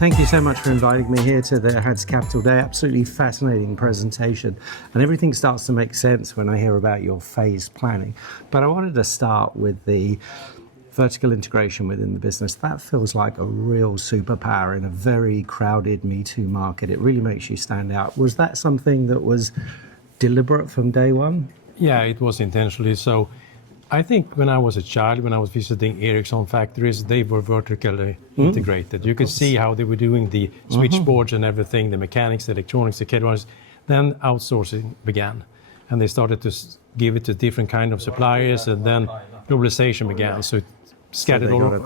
thank you so much for inviting me here to the Hanza Capital Day. Absolutely fascinating presentation. And everything starts to make sense when I hear about your phased planning. But I wanted to start with the vertical integration within the business. That feels like a real superpower in a very crowded Me Too market. It really makes you stand out. Was that something that was deliberate from day one? Yeah, it was intentionally so. I think when I was a child, when I was visiting Ericsson factories, they were vertically integrated. You could see how they were doing the switchboards and everything, the mechanics, the electronics, the cameras. Then outsourcing began, and they started to give it to different kind of suppliers, and then globalization began. So it scattered all over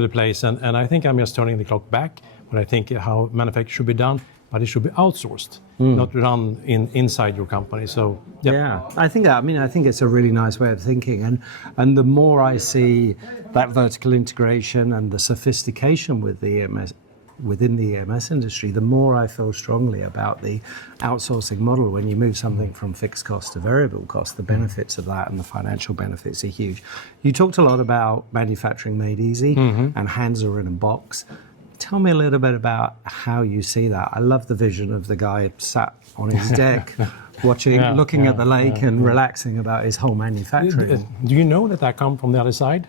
the place. And I think I'm just turning the clock back. But I think how manufacturing should be done, but it should be outsourced, not run inside your company. So yeah, I think it's a really nice way of thinking. And the more I see that vertical integration and the sophistication with the EMS, within the EMS industry, the more I feel strongly about the outsourcing model. When you move something from fixed cost to variable cost, the benefits of that and the financial benefits are huge. You talked a lot about manufacturing made easy and Hanza in a box. Tell me a little bit about how you see that. I love the vision of the guy sat on his deck, looking at the lake and relaxing about his whole manufacturing. Do you know that I come from the other side?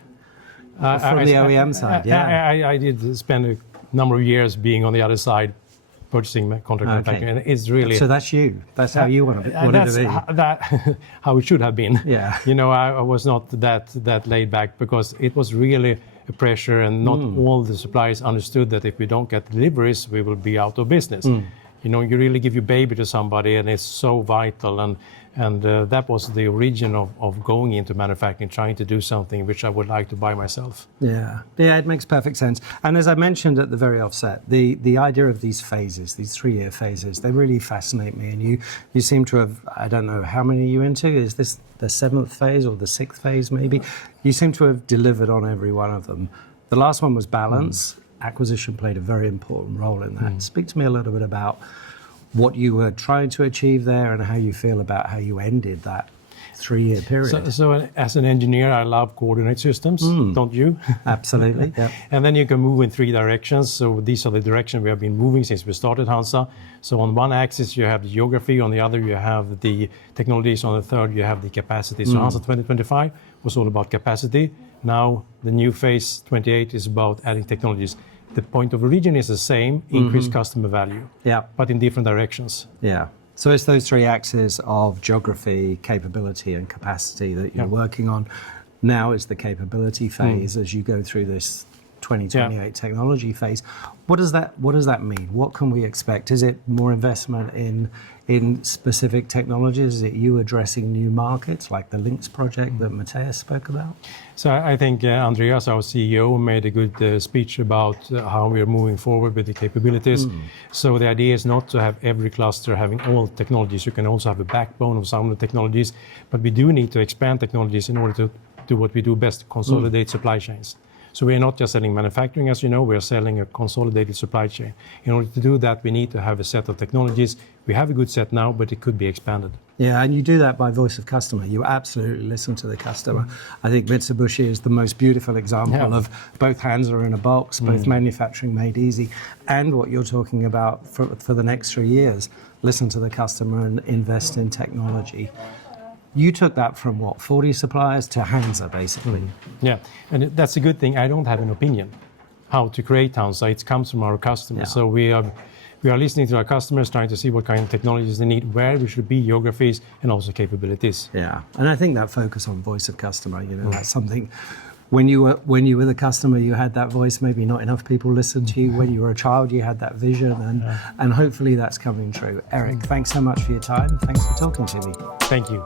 From the OEM side, yeah. I did spend a number of years being on the other side, purchasing contract manufacturing, and it's really... So that's you. That's how you want to be. How it should have been. Yeah. You know, I was not that laid back because it was really a pressure, and not all the suppliers understood that if we don't get deliveries, we will be out of business. You know, you really give your baby to somebody, and it's so vital. And that was the origin of going into manufacturing, trying to do something which I would like to buy myself. Yeah, it makes perfect sense. And as I mentioned at the very offset, the idea of these phases, these 3-year phases, they really fascinate me. And you seem to have, I don't know, how many are you into? Is this the 7th phase or the 6th phase maybe? You seem to have delivered on every one of them. The last one was balance. Acquisition played a very important role in that. Speak to me a little bit about what you were trying to achieve there and how you feel about how you ended that 3-year period. So as an engineer, I love coordinate systems, don't you? Absolutely. Yep. And then you can move in 3 directions. So these are the directions we have been moving since we started Hanza. So on one axis, you have the geography. On the other, you have the technologies. On the third, you have the capacity. So Hanza 2025 was all about capacity. Now the new phase 28 is about adding technologies. The point of origin is the same, increase customer value, but in different directions. Yeah. So it's those 3 axes of geography, capability, and capacity that you're working on. Now is the capability phase as you go through this 2028 technology phase. What does that mean? What can we expect? Is it more investment in specific technologies? Is it you addressing new markets like the Links project that Matthias spoke about? So I think Andreas, our CEO, made a good speech about how we are moving forward with the capabilities. So the idea is not to have every cluster having all technologies. You can also have a backbone of some of the technologies, but we do need to expand technologies in order to do what we do best, consolidate supply chains. So we are not just selling manufacturing, as you know, we are selling a consolidated supply chain. In order to do that, we need to have a set of technologies. We have a good set now, but it could be expanded. Yeah, and you do that by voice of customer. You absolutely listen to the customer. I think Mitsubishi is the most beautiful example of both Hanza in a box, both manufacturing made easy, and what you're talking about for the next 3 years. Listen to the customer and invest in technology. You took that from 40 suppliers to Hanza, basically. Yeah, and that's a good thing. I don't have an opinion how to create Hanza. It comes from our customers. So we are listening to our customers, trying to see what kind of technologies they need, where we should be, geographies, and also capabilities. Yeah, and I think that focus on voice of customer, that's something. When you were the customer, you had that voice. Maybe not enough people listened to you. When you were a child, you had that vision, and hopefully that's coming true. Erik, thanks so much for your time. Thanks for talking to me. Thank you.